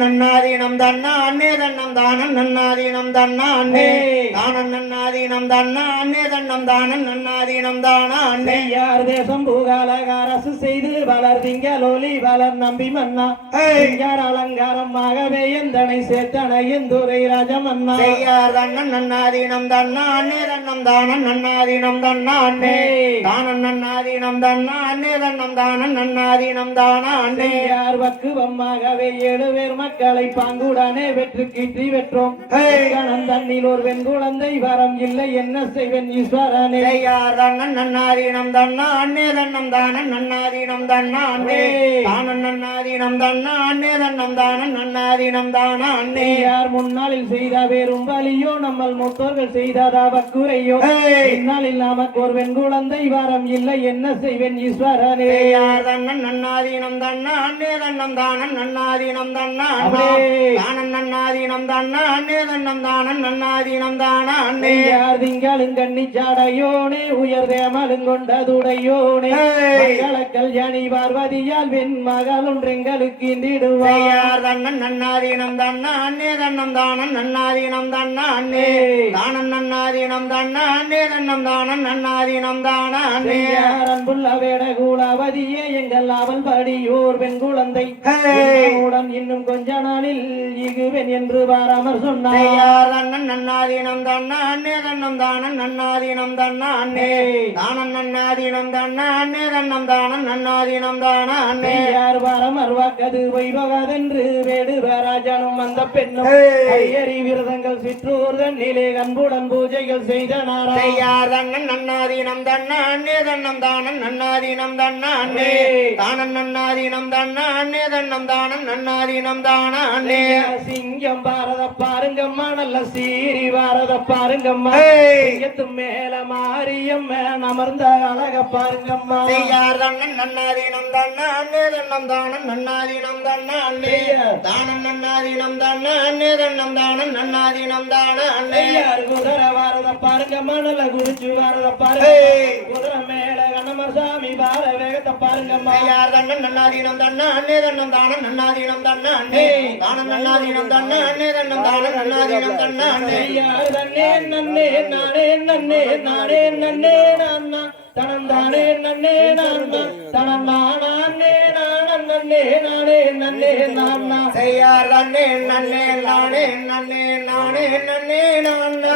நன்னாதீனம் தன்னா அன்னே தன்னம் தானன் நன்னாதீனம் தன்னா அன்னே தானன் நன்னாதீனம் தன்னா தன்னம் தானன் நன்னாதீனம் தானா அன்னே நெய்யார் தேசம் பூகாலக அரசு செய்து வளர் திங்களொலி வளர் நம்பி மன்னா. சிங்கார அலங்காரமாகவே எந்தனை சேர்த்தனை எந்துரை ராஜமன்னா. செய்யார் தன்னன் நன்னாதீனம் தன்னா அன்னே தன்னம் தானன் நன்னாதீனம் தன்னா அன்னே தானன் நன்னாதீனம் தன்னா அன்னே தன்னம் தானன் நன்னாதீனம் தானா அன்னே நெய்யார் பக்குவமாகவே ஏழு பேர் மக்களை பாங்குடனே வெற்று கீற்றி வெற்றோம். தண்ணில் ஒரு வெண் குழந்தை வரம் இல்லை என்ன செய்வன் ஈஸ்வரனே? செய்யார் தன்னன் நன்னாதீனம் தன்னா? அன்னே தன்னம் தானன் நன்னாதீனம் தன்னா? அன்னே தானன் நன்னாதீனம் தன்னா? அன்னே தன்னம் தானன் நன்னாதீனம் தானா? அன்னே யார் முன்னாளில் செய்த வேறும் வலியோ நம்மள் மூத்தோர்கள் செய்ததா வக்குறையோ? இந்நாளில் நமக்கு ஒரு வெண் குழந்தை வரம் இல்லை என்ன செய்வன் ஈஸ்வரனே? செய்யார் தன்னன் நன்னாதீனம் தன்னா? அன்னே தன்னம் தானன் நன்னாதீனம் தன்னா. தானன் நன்னாதீனம் தன்னா. அன்னே தன்னம் தானன் நன்னாதீனம் தானா. அன்னே யார் திங்களும் கண்ணி சாடையோனே உயர் தேமலும் கொண்டதுடையோனே மங்கள கல்யாணி பார்வதியால் வெண் மகள் ஒன்றெங்களுக்கு இந்திடுவார். தன்னன் நன்னாதீனம் தன்னா. அன்னே தன்னம் தானன் நன்னாதீனம் தன்னா. அன்னே தானன் நன்னாதீனம் தன்னா. அன்னே தன்னம் தானன் நன்னாதீனம் தானா. அன்னே யார் அன்புள்ள வேட கூலாவதியே எங்கள் அவள் படியோர் பெண் குழந்தை உடன் இன்னும் கொஞ்ச நாளில் இகுவன் என்று வாராமர் சொன்னார். தன்னன் நன்னாதீனம் தன்னா அன்னே தன்னம் தானன் நன்னாதீனம் தன்னா அன்னே தானன் நன்னாதீனம் தன்னா அன்னே தன்னம் தானன் நன்னாதீனம் தானா அன்னே யார் வாரமர் வாக்கது வைபகாதென்று வேடு அந்த பெண்ணும் ஐயரி விரதங்கள் சிற்றூர் தன்னிலே அன்புடன் பூஜைகள் செய்தனாரா? செய்யார் தன்னன் நன்னாதீனம் தன்னா அன்னே தன்னம் தானன் நன்னாதீனம் தன்னா அன்னே தானன் நன்னாதீனம் தன்னா அன்னே தன்னம் தானன் நன்னாதீனம் தானா அன்னே சிங்கம் பாரத பாருங்கம்மா நல்ல சீரி பாரத பாருங்கம்மா. சிங்கத்து மேல மாரியம்ம அமர்ந்த அழக பாருங்கம்மா. செய்யார் தன்னன் நன்னாதீனம் தன்னா அன்னே தன்னம் தானன் நன்னாதீனம் தன்னா அன்னே தானன் நன்னாதீனம் தன்னா அன்னே தன்னம் தானன் நன்னாதீனம் தானா அன்னே ஐயார் குதிரை பாரத பாருங்கம்மா நல்ல குடிச்சு பாரத பாருங்க குதிரை மேல கண்ணமர் சாமி பார வேகத்தை பாருங்கம்மா. செய்யார் தன்னன் நன்னாதீனம் தன்னா அன்னே தன்னம் தானன் நன்னாதீனம் தன்னா அன்னே தானன் நன்னாதீனம் தன்னா அன்னே தன்னம் தானன் நன்னாதீனம் தன்னா அன்னே ஐயார் தன்னே நன்னே நானே நன்னே நானே நன்னே நான்னா. தனந்தானே நன்னே நான்னா. நான நன்னே நானே நன்னே நான்னா. செய்யார் தன்னே நன்னே நானே நன்னே நானே நன்னே நானா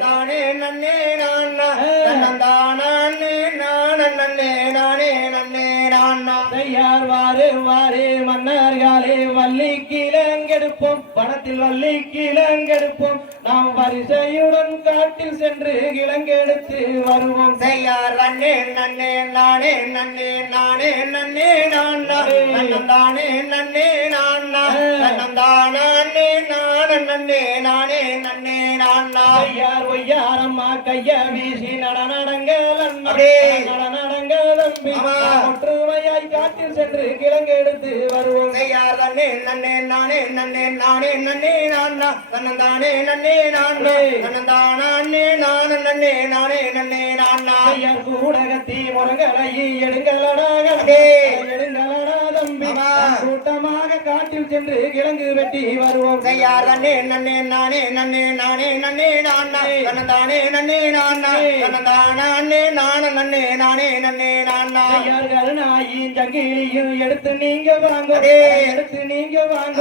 தானே நன்னே நானா தன்னந்தானே நான நன்னே நானே நன்னே நானா ஐயார் வாரே வாரே மன்னர்களே வள்ளி கிழங்கெடுப்போம் பணத்தில் வள்ளி கிழங்கெடுப்போம் நாம் வரிசையுடன் காட்டில் சென்று கிழங்கெடுத்து வருவோம். செய்யார் நன்னே நன்னே நானே நன்னே நானே நன்னே நானா தன்னந்தானே நன்னே நானா தன்னந்தானே நான நன்னே நானே நன்னே நானா ஐயார் ஒய்யாரம்மா கைய வீசி நடனடங்கள் அப்படியே. நடனடங்கள் சென்று கிழங்கெடுத்து வருவோம். செய்யார் நன்னே நன்னே நானே நன்னே நானே நன்னே நானா தன்னந்தானே நன்னே நானா தன்னந்தானே நான நன்னே நானே நன்னே நானா ஐயர் கூடகத்தி முருகலை எடுங்களடாக அப்படியே. எடுங்களடா தம்பி கூட்டமாக காட்டில் சென்று கிழங்கு வெட்டி வருவோம். செய்யார் நன்னே நன்னே நானே நன்னே நானே நன்னே நானா தன்னந்தானே நன்னே நானா தன்னந்தானே நான நன்னே நானே நன்னே நானா கருணாயின் சங்கிலியும் எடுத்து நீங்க வாங்க. எடுத்து நீங்க வாங்க.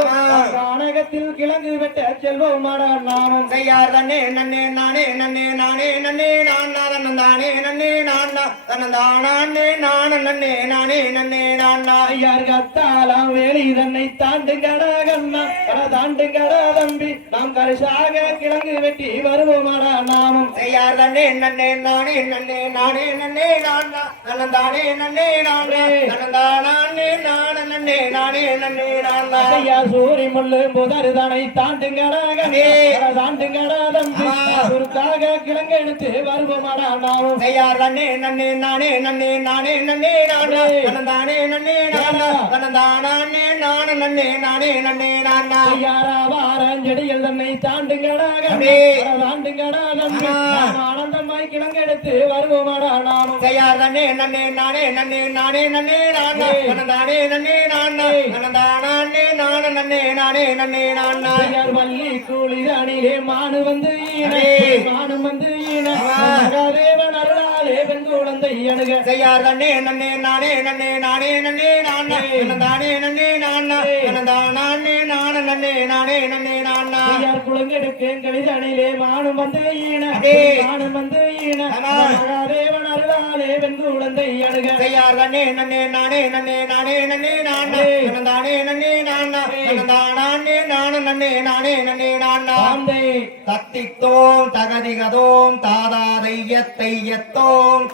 கானகத்தில் கிழங்கு வெட்ட செல்வோமாடா நாமும். செய்யார் தன்னே நன்னே நானே நன்னே நானே நன்னே நானா தன்னந்தானே நன்னே நானா தன்னந்தானே நான நன்னே நானே நன்னே நானா ஐயார் கத்தாலாம் வேலி தன்னை தாண்டுங்கடா கண்ணா. கட தாண்டுங்கடா தம்பி. நாம் கரிசாக கிழங்கு வெட்டி வருவோமாடா நாமும். செய்யார் தன்னே நன்னே நானே நன்னே நானே நன்னே நானா தன்னந்தானே நன்னே நானே தன்னந்தானே நான நன்னே நானே நன்னே நானா ஐயா சூரி முள்ளு முதறு தனை தாண்டுங்கடா கண்ணே ஏய். கட தாண்டுங்கடா தம்பி. குறுக்காக கிழங்கு எடுத்து வருவோமாடா நாமும் செய்யார் நன்னே நன்னே நானே நன்னே நானே நன்னே நானா நன்னே நானா நான நன்னே நானே நன்னே நானா ஐயாரா வாரஞ்செடியில் தன்னை தாண்டுங்கடா கண்ணே அப்படியே. கட தாண்டுங்கடா தம்பி ஆமா. நாம் ஆனந்தமாய் கிழங்கு எடுத்து வருவோமாடா செய்யார் நன்னே நன்னே நானே நன்னே நானே நன்னே நானா தன்னந்தானே நன்னே நானா தன்னந்தா நன்னே நானே நன்னே நானா ஐயார் வள்ளி குளிரணிலே மானு வந்து ஈன. மானு வந்து ஈன. மகாதேவன் அருளாலே வெண் குழந்தை அணுக. செய்யார் நன்னே நன்னே நானே நன்னே நானே நன்னே நானா தானே நன்னே நானா தானே நான நன்னே நானே நன்னே நானா ஐயார் குளங்கெடுக்கேன் கழிதணிலே மானு வந்து ஈன. அடே. மானு வந்து ஈன. அருளாலே வெண் குழந்தை அணுக செய்யார் நன்னே நன்னே நானே நன்னே நானே நன்னே நானா தானே நன்னே நானா தானே நான நன்னே நானே நன்னே நானா ஆந்தை தத்தித்தோம் தகதிகதோம் தாதா தையத்தையத்தோம்